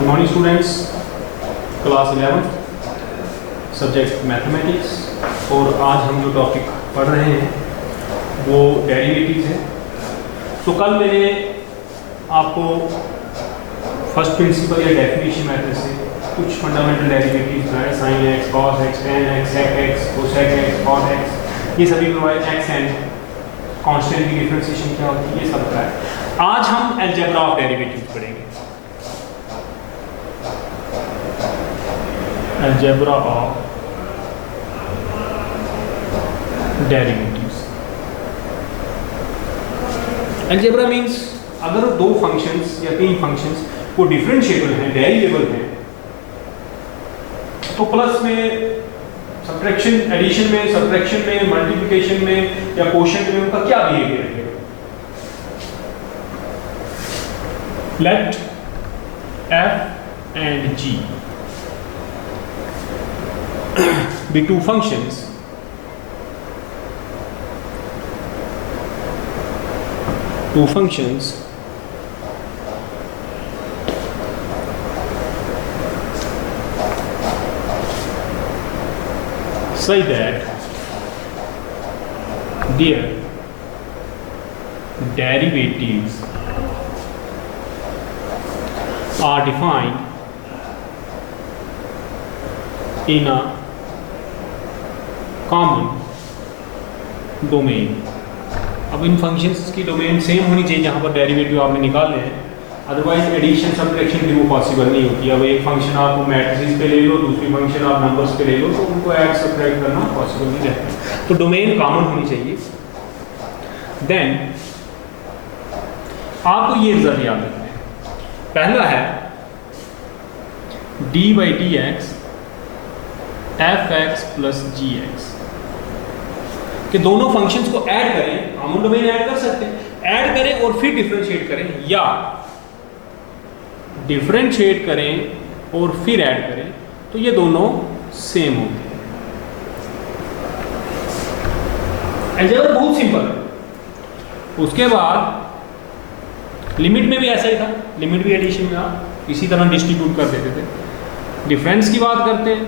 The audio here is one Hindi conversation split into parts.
Good morning students, class 11 subject mathematics. और आज हम जो टॉपिक पढ़ रहे हैं वो डेरिवेटिव्स है। तो कल मैंने आपको फर्स्ट प्रिंसिपल या डेफिनेशन मैथड से कुछ फंडामेंटल डेरिवेटिव्स बनाए, sine x, cos x, tan x, sec x, cosec x, cot x, ये सभी प्रोवाइड एक्स एंड कांस्टेंट की डिफरेंशिएशन क्या होती है ये सब बताया। आज हम अलजेब्रा ऑफ डेरिवेटिव्स पढ़ेंगे। Algebra of derivatives. Algebra means अगर दो फंक्शंस या तीन फंक्शंस को डिफरेंशिएबल हैं, डेरिवेबल हैं, तो प्लस में, सब्ट्रैक्शन, एडिशन में, सब्ट्रैक्शन में, मल्टीप्लिकेशन में या कोशेंट में उनका क्या बिहेवियर है। Let f and g be two functions say that their derivatives are defined in a common domain। अब इन फंक्शंस की डोमेन सेम होनी चाहिए जहाँ पर डेरिवेटिव आपने निकाले हैं, अदरवाइज एडिशन सब्ट्रैक्शन भी वो पॉसिबल नहीं होती। अब एक फंक्शन आप मैट्रिसेस पे ले लो, दूसरी फंक्शन आप नंबर्स पे ले लो, तो उनको ऐड सब्ट्रैक्ट करना पॉसिबल नहीं रहता। तो डोमेन कॉमन होनी चाहिए। देन आपको ये रिजल्ट याद रखना है। पहला है d/dx f(x + gx) कि दोनों फंक्शंस को ऐड करें, कॉमन डोमेन ऐड कर सकते हैं, ऐड करें और फिर डिफरेंशिएट करें, या डिफरेंशिएट करें और फिर ऐड करें, तो ये दोनों सेम होते हैं। अलजेब्रा बहुत सिंपल है। उसके बाद लिमिट में भी ऐसा ही था, लिमिट भी एडिशन में आप इसी तरह डिस्ट्रीब्यूट कर देते थे। डिफरेंस की बात करते हैं,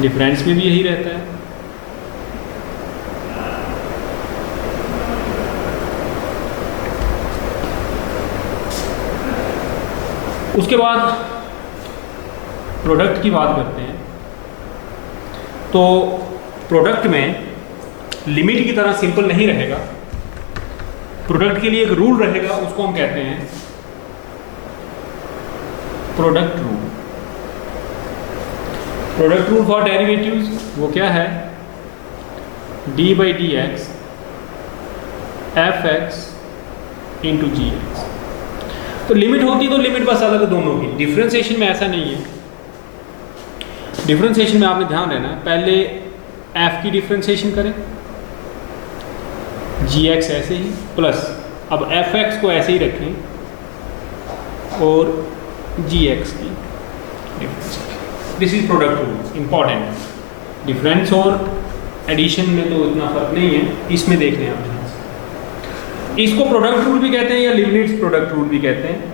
डिफरेंस में भी यही रहता है। उसके बाद प्रोडक्ट की बात करते हैं, तो प्रोडक्ट में लिमिट की तरह सिंपल नहीं रहेगा। प्रोडक्ट के लिए एक रूल रहेगा, उसको हम कहते हैं product rule. Product rule for derivatives वो क्या है? d/dx f(x) * gx। तो लिमिट होती तो लिमिट बस अलग दोनों की। डिफरेंशिएशन में ऐसा नहीं है। डिफरेंशिएशन में आपने ध्यान देना है, पहले f की डिफरेंशिएशन करें, gx ऐसे ही, प्लस अब f(x) को ऐसे ही रखें और gx की differentiation. This is product rule, important. Difference और एडिशन में तो इतना फर्क नहीं है, इसमें देख रहे हैं आप। इसको प्रोडक्ट रूल भी कहते हैं या लीबनिट्ज प्रोडक्ट रूल भी कहते हैं।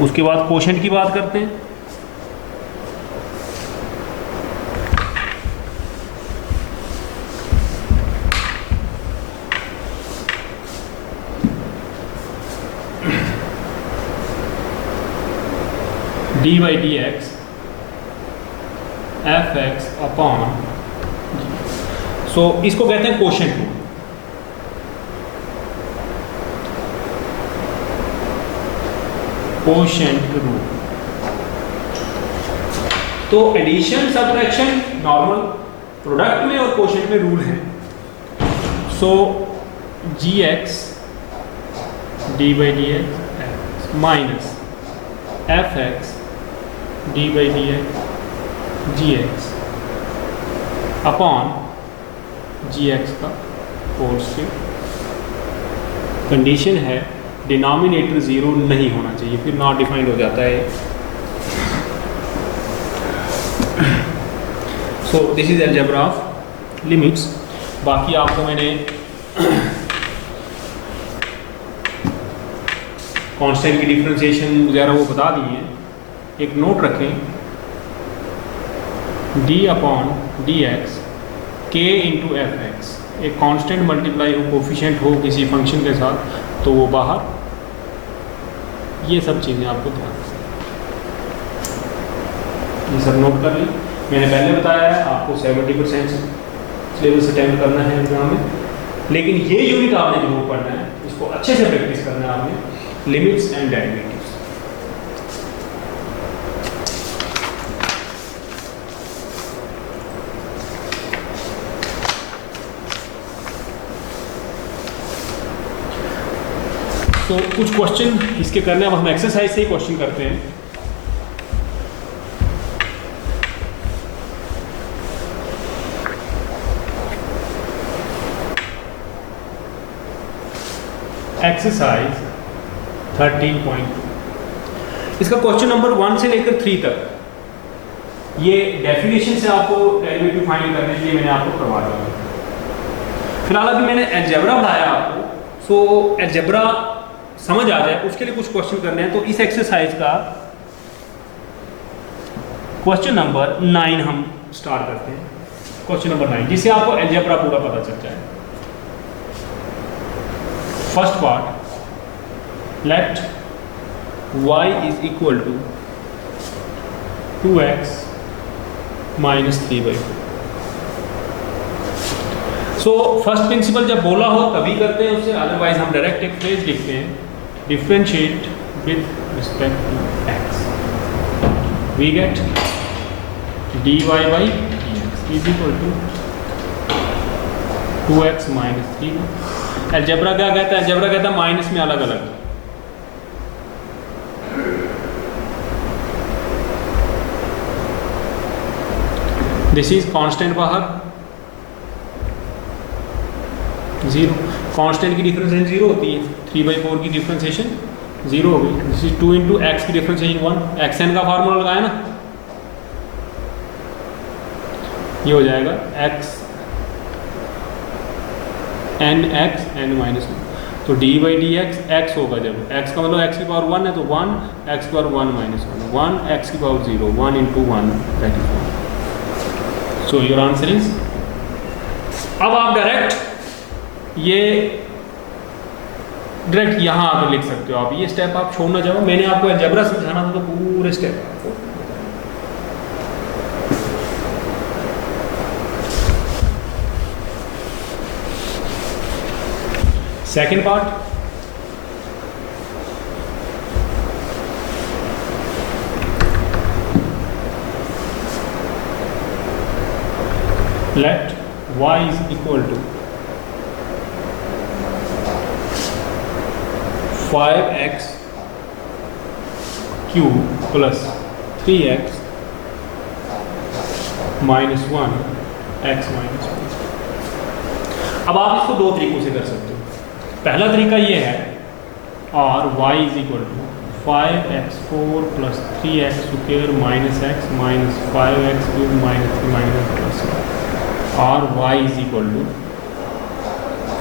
उसके बाद कोशेंट की बात करते हैं। d/dx f(x) upon g। सो इसको कहते हैं कोशेंट रूल। कोशेंट रूल तो एडिशन, सब्ट्रैक्शन नॉर्मल, प्रोडक्ट में और कोशेंट में रूल है। सो gx d/dx minus f(x) d/dx gx upon gx का होल स्क्वायर। कंडीशन है डिनोमिनेटर ज़ीरो नहीं होना चाहिए, फिर नॉट डिफाइंड हो जाता है। So this is algebra of limits. बाकी आपको मैंने कांस्टेंट की डिफरेंशिएशन वगैरह वो बता दी है। एक नोट रखें, d/dx k × f(x), एक कांस्टेंट मल्टीप्लाई हो, कोफिशिएंट हो किसी फंक्शन के साथ, तो वो बाहर। ये सब चीज़ें आपको ध्यान रखनी, ये सब नोट कर ली। मैंने पहले बताया है आपको 70% सिलेबस अटेम्प्ट करना है एग्जाम में, लेकिन ये यूनिट आपने जरूर पढ़ना है, इसको अच्छे से प्रैक्टिस करना है आपने, लिमिट्स एंड डेरिवेटिव्स। तो कुछ क्वेश्चन इसके करने, अब हम एक्सरसाइज से ही क्वेश्चन करते हैं। एक्सरसाइज 13.2, इसका क्वेश्चन नंबर 1 से लेकर 3 तक, ये डेफिनेशन से आपको डेरिवेटिव फाइंड करने के लिए मैंने आपको करवा दिया। फिलहाल अभी मैंने अलजेब्रा पढ़ाया आपको, सो अलजेब्रा समझ आ जाए उसके लिए कुछ क्वेश्चन करने हैं। तो इस एक्सरसाइज का क्वेश्चन नंबर 9 हम स्टार्ट करते हैं। क्वेश्चन नंबर 9, जिससे आपको अलजेब्रा पूरा पता चल जाए। First part, let y is equal to 2x minus 3/4। So first principle जब बोला हो तभी करते हैं उससे, अदरवाइज हम डायरेक्ट एक फ्रेज लिखते हैं, differentiate with respect to x, we get dy by dx is equal to 2x minus 3। Algebra क्या कहता है? अलजेब्रा कहता है माइनस में अलग अलग। दिस इज कांस्टेंट बाहर 0, कांस्टेंट की डिफरेंशिएशन 0 होती है, 3/4 की डिफरेंशिएशन 0 हो गई। दिस इज 2 × x की डिफरेंशिएशन 1, xn का फार्मूला लगाया ना, ये हो जाएगा x n x n minus 1। तो dy/dx x होगा, जब x का मतलब x की पावर 1 है तो 1, x की पावर 1 माइनस 1, 1 x की power 0, 1 × 1 that is 1। So your answer is, अब आप डायरेक्ट ये डायरेक्ट यहाँ आकर लिख सकते हो आप, ये स्टेप आप छोड़ना चाहो। मैंने आपको अलजेब्रा समझाना था तो पूरे स्टेप आपको second part, let y is equal to 5x cube plus 3x minus 1 x minus 1। अब आप इसको दो तरीकों से कर सकते हो। पहला तरीका ये है, और y is equal to 5x4 plus 3x square minus x minus 5x cube minus 3 minus plus, और y is equal to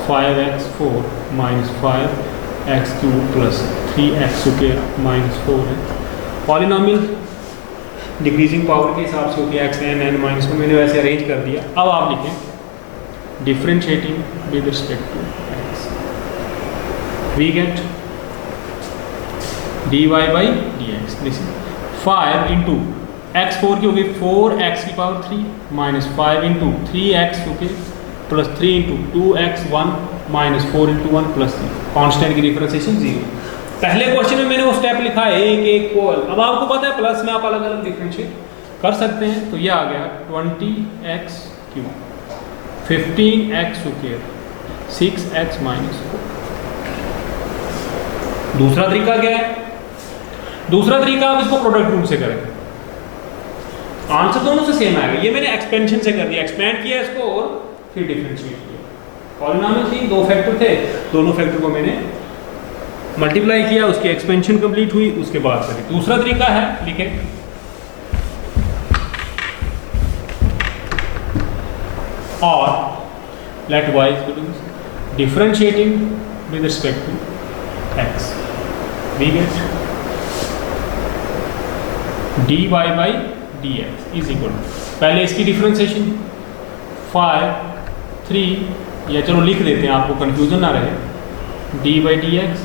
5x4 minus 5x cube plus 3x square minus 4 है। पॉलिनॉमियल डिक्रीजिंग पावर के हिसाब से होती है, x n n माइनस 1, मैंने वैसे अरेंज कर दिया। अब आप लिखें differentiating with respect to x, we get dy by dx, this is 5 × x4 की होगी 4x की power 3 minus 5 × 3x okay plus 3 × 2x 1 minus 4 × 1 plus 3। Constant की डिफरेंशिएशन 0। पहले क्वेश्चन में मैंने वो स्टेप लिखा है एक को, अब आपको पता है प्लस में आप अलग अलग डिफरेंशिएट कर सकते हैं। तो ये आ गया 20x cube 15x square 6x minus 4। दूसरा तरीका क्या है? दूसरा तरीका आप इसको प्रोडक्ट रूल से करें, आंसर दोनों से सेम आएगा। ये मैंने एक्सपेंशन से कर दिया, एक्सपेंड किया इसको और फिर डिफरेंशिएट किया। पॉलिनॉमियल थी, दो फैक्टर थे, दोनों फैक्टर को मैंने मल्टीप्लाई किया, उसकी एक्सपेंशन कंप्लीट हुई, उसके बाद करी। दूसरा तरीका है, लिखें or let y is equal to this. Differentiating with respect to x, we get dy by dx is equal to, पहले इसकी डिफ्रेंसिएशन 5 3, या चलो लिख देते हैं आपको कंफ्यूजन ना रहे, D by D x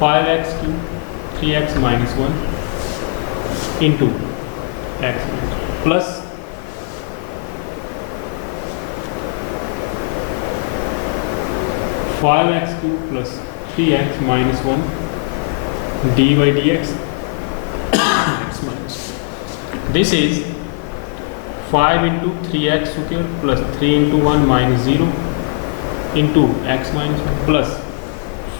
5x cube 3x minus 1 into x plus 5x cube plus 3x minus 1 D by D x minus, this is 5 into 3x square plus 3 into 1 minus 0 into x minus 1 plus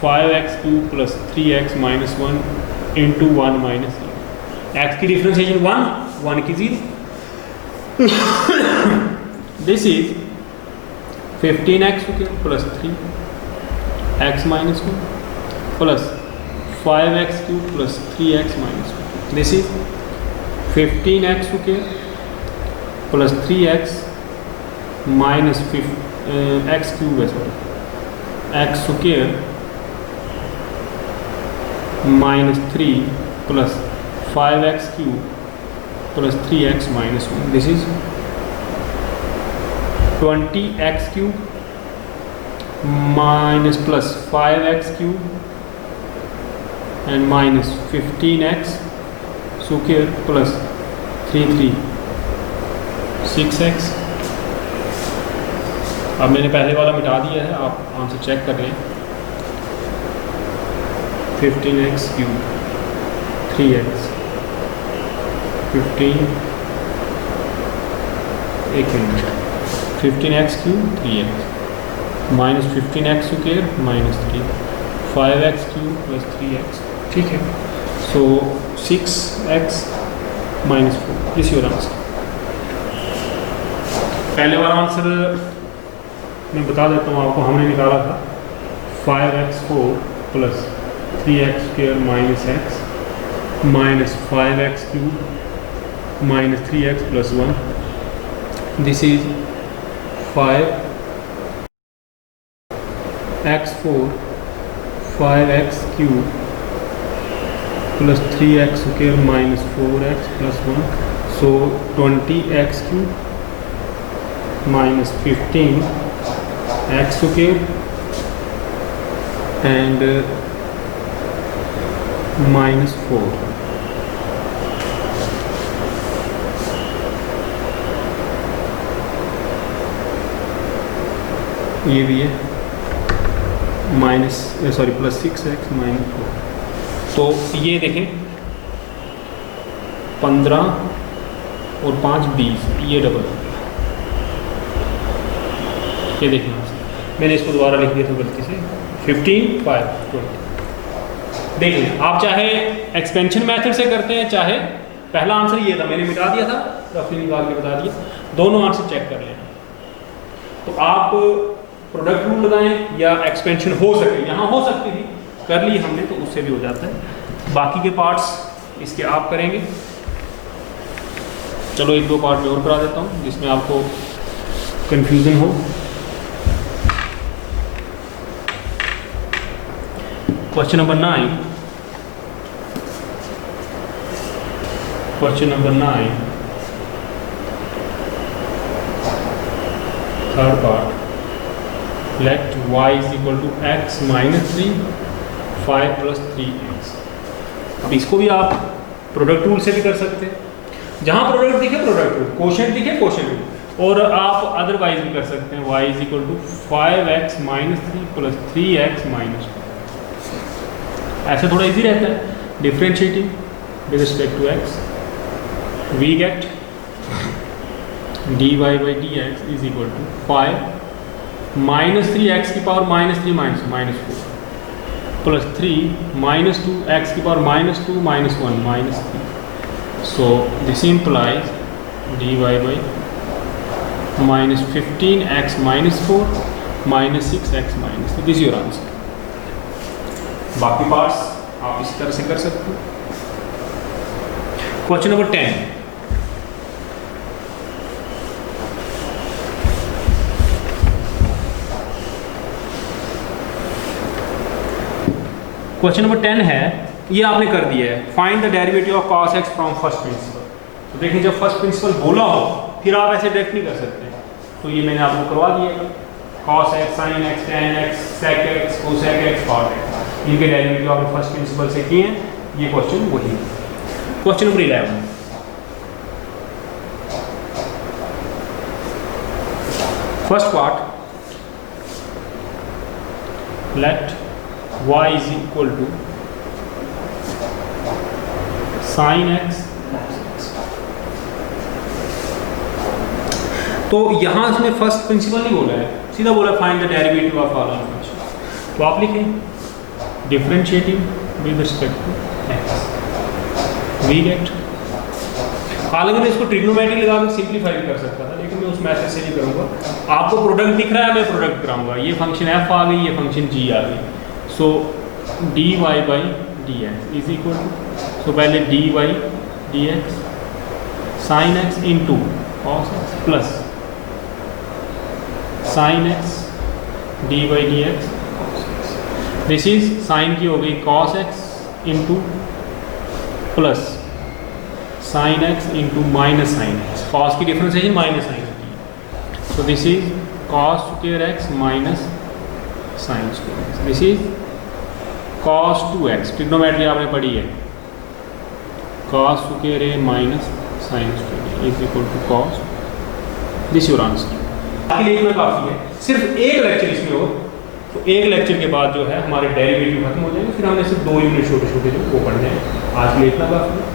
5x cube plus 3x minus 1 into 1 minus 0, x की डिफ्रेंसिएशन 1 की 0, this is 15x square plus 3x minus 1 plus 5x cube plus 3x minus 1, this is 15x square plus 3x minus x cube है, sorry x square minus 3 plus 5x cube plus 3x minus 1, this is 20x cube minus plus 5x cube and minus 15x square plus 6x। अब मैंने पहले वाला मिटा दिया है, आप आंसर चेक कर लें। 15x क्यूब 3x 15, एक minute, 15x cube 3x minus 15x square minus 3, 5x cube plus 3x, ठीक है। सो 6x minus 4, this your answer. पहले वाला आंसर मैं बता देता हूँ आपको, हमने निकाला था 5x4 plus 3x square minus x minus 5x cube minus 3x plus 1, this is 5x4 5x cube plus 3x square minus 4x plus 1, so 20x cube minus 15x square and minus 4, ये भी है minus, sorry plus 6x minus 4, तो ये देखें 15 और 5 20, ये डबल, ये देखें मैंने इसको दोबारा लिख दिया था गलती से, 15 5 20। देख लें, आप चाहे एक्सपेंशन मेथड से करते हैं, चाहे पहला आंसर ये था, मैंने मिटा दिया था, रफली निकाल के बता दिया, दोनों आंसर चेक कर लें। तो आप प्रोडक्ट रूल लगाएं या एक्सपेंशन हो सके, यहाँ हो सकती थी, कर ली हमने तो उससे भी हो जाता है। बाकी के पार्ट्स इसके आप करेंगे। चलो एक दो पार्ट में और करा देता हूँ जिसमें आपको कंफ्यूजन हो। Question number 9, question number 9, third part, let y is equal to x minus 3 5 plus 3x। अब इसको भी आप प्रोडक्ट रूल से भी कर सकते हैं, जहाँ प्रोडक्ट दिखे प्रोडक्ट रूल, क्वोशंट दिखे क्वोशंट रूल, और आप अदरवाइज भी कर सकते हैं, y is equal to 5x माइनस 3 प्लस 3x माइनस 2। ऐसे थोड़ा इजी रहता है। Differentiating with respect to x, we get dy by dx is equal to 5 minus 3x की power minus 3 minus 4 plus 3 minus 2 x की power minus 2 minus 1 minus 3। So this implies dy by minus 15x minus 4 minus 6x minus 3, this your answer. बाकी पार्ट्स आप इस तरह से कर सकते हो। क्वेश्चन नंबर 10, क्वेश्चन नंबर 10 है, ये आपने कर दिया है, find the derivative of cos x from first principle. तो देखिए जब फर्स्ट प्रिंसिपल बोला हो फिर आप ऐसे डायरेक्ट नहीं कर सकते, तो ये मैंने आपको करवा दिया, cos x, sin x, tan x, sec x, cosec x, cot x, इनके डेरिवेटिव आपने फर्स्ट प्रिंसिपल से किए हैं। ये क्वेश्चन वही है। Question number 11, first part, let y is equal to sin x। तो यहां इसमें फर्स्ट प्रिंसिपल नहीं बोला है, सीधा बोला find the derivative of following function. तो आप लिखें differentiating with respect to x, we get. हालांकि मैं इसको ट्रिग्नोमेट्री लगा के सिंप्लीफाई भी कर सकता था, लेकिन मैं उस मैथड से नहीं करूंगा। आपको प्रोडक्ट दिख रहा है, मैं प्रोडक्ट कराऊंगा। ये फंक्शन f आ गई, ये फंक्शन g आ गई। So dy by dx is equal to, so पहले dy dx sin x into cos x plus sin x dy dx, this is sine की हो गई cos x into plus sin x into minus sin x, cos की डिफरेंशिएशन माइनस साइन होती है। So this is cos square x minus sin square x, this is cos 2x, trigonometry आपने पढ़ी है, cos square a minus sin square is equal to cos, this your answer. बाकी लिए इतना काफ़ी है, सिर्फ एक लेक्चर इसमें हो, तो एक लेक्चर के बाद जो है हमारे डेरिवेटिव खत्म हो जाएंगे, फिर हमने सिर्फ 2 यूनिट छोटे छोटे जो वो पढ़ने हैं। आज के लिए इतना काफ़ी है।